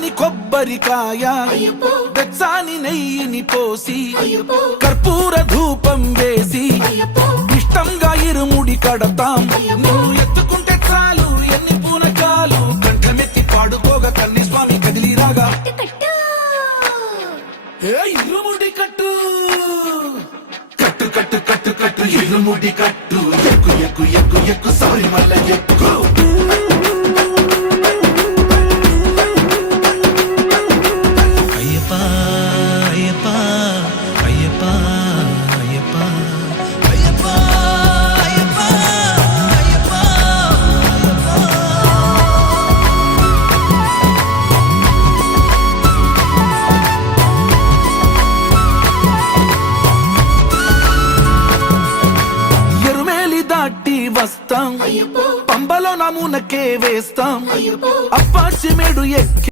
తెల్లాని కొబ్బరికాయ వెచ్చాని నెయ్యిని పోసి కర్పూర ధూపం వేసి ఇష్టంగా ఇరుముడి కడతాం. నువ్వు ఎత్తుకుంటే చాలు ఎన్ని పూనకాలు కంఠమెత్తి పాడుకోగా కన్ని స్వామి కదిలిరాగా ఇరుముడి కట్టు కట్టు కట్టు కట్టు కట్టు ఇరుముడి కట్టు ఎక్కు ఎక్కు ఎక్కు ఎక్కు సారి మల్ల ఎక్కు. వస్తాం పంబలో నమూనకే వేస్తాం అప్పాచి మేడు ఎక్కి